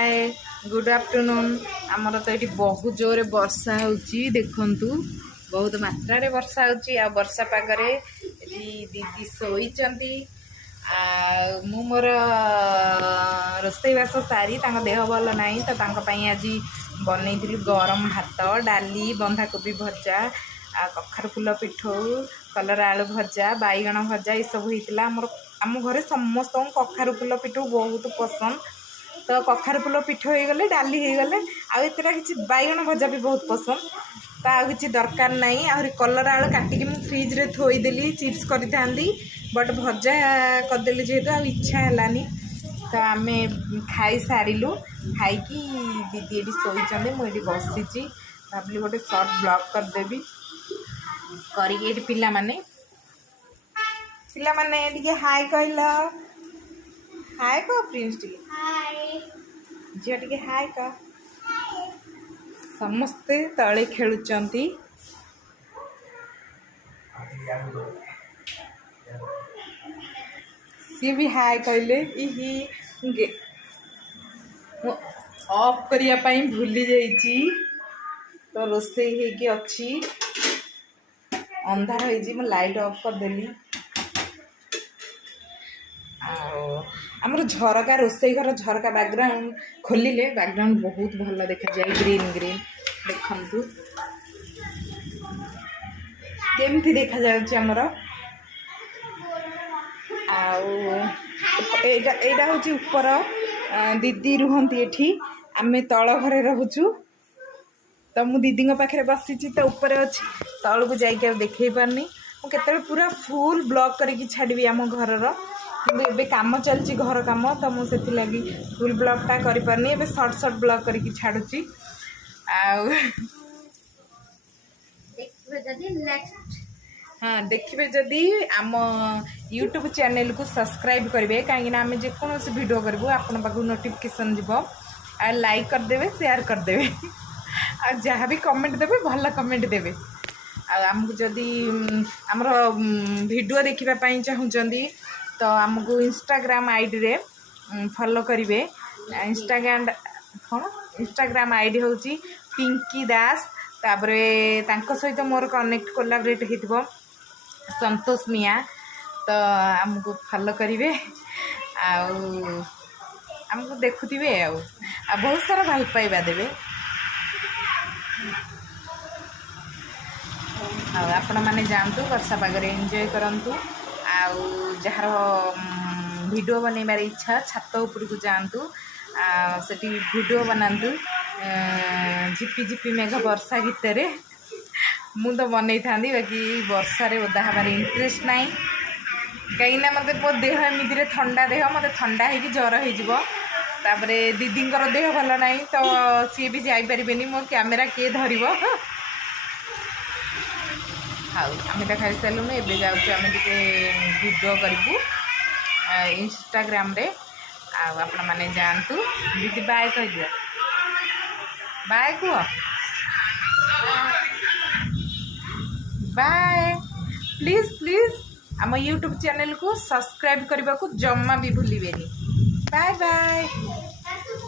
Hi good afternoon. आमर तो ये बहुत जोर वर्षा होची देखंतु बहुत मात्रा रे वर्षा होची आ वर्षा पागरे दीदी शोईचंती मु मोर रोषेईबास सारी देह भल ना तो आज बनई गरम भात डाली बंधाकोबी भजा आ कखार फुल पिठौ कलरा आलू भजा बैगण भजा ये सब होता आम घरे समस्त कखार फुल पिठौ बहुत पसंद। तो कखार फुल पिठ हो गले डाली हो गले आतटा कि बैगण भजा भी बहुत पसंद तो आ कि दरकार नहीं आहरी कलरा आलू काटिकी मु फ्रिज रे थोईदेली चिप्स करी बट भजा करदेली जेहेतु आ इच्छा है तो आम खाई सारू खाई दीदी ये शोची मुझे बसी भाविली गोटे सर्ट ब्लॉग करदेवी कर पिला माने हाय कहल हाय कह प्रिंस टी झील टे हाय कह समस्ते तले खेलुचंती सी भी हाय कहले ऑफ करने भूली जाइए तो रोषे अच्छी अंधार हो लाइट ऑफ करदेली आमर झरका रोषे घर झरका बैकग्राउंड खोलिले बैकग्राउंड बहुत भल देखा जाए ग्रीन ग्रीन देखंतु केमती देखा जाउची आमर एटा हूँ ऊपर दीदी रुहंती एठी आमे तल घरे रहूचु तो मु दीदी पाखे बसी तो ऊपर अच्छी तल को जाइए देखे पारनी मुझे पूरा फुल ब्लॉक करके छाड़ी आम घरर कि कम चलती घर कम तो मुझे लगी फुल ब्लॉकटा करी पारनी एबे शॉर्ट शॉर्ट ब्लॉक करके छाड़ुची हाँ देखिए जदि आम यूट्यूब चैनल को सब्सक्राइब करेंगे कहीं आम जेकोसी वीडियो करूँ आपण पाक नोटिफिकेशन जीव आ लाइक करदे शेयर करदे आ जहाँ भी कमेंट देवे भल कमेंट देवे आमको जदि आमर वीडियो देखापी चाहूँगी तो आमको इंस्टाग्राम आईडी रे फॉलो करेंगे इंस्टाग्राम आईडी हूँ पिंकी दास तापरे तांको सहित मोर कनेक्ट कोलाबरेट हो संतोष मिया तो आमको फॉलो करेंगे आमको देखुवे आ बहुत सारा भल पाइबा देवे आपण मैंने जातु वर्षा पागे एंजॉय करूँ जार वीडियो बनइबार इच्छा छात उपर को जातु सेठी वीडियो बनातु झिपी झिपी मेघ वर्षा गीत मु तो बनई था बाकी वर्षा रे ओदा हमार इंटरेस्ट ना कहीं मत मो देह एमती ठंडा देह मत ठंडा हो ज्वर होपर दीदी देह भल ना तो सी भी जापरें मो कैमेरा किए धर हाँ आम तो खाई सारूँ एवं जाऊँ आम टे वीडियो करूँ इंस्टाग्राम रे आपण मैंने जातु दीदी बाय कह दिया बाय कह बाय प्लीज प्लीज आम यूट्यूब चैनल को सब्सक्राइब करने को जम्मा भी भूलिए बाय बाय।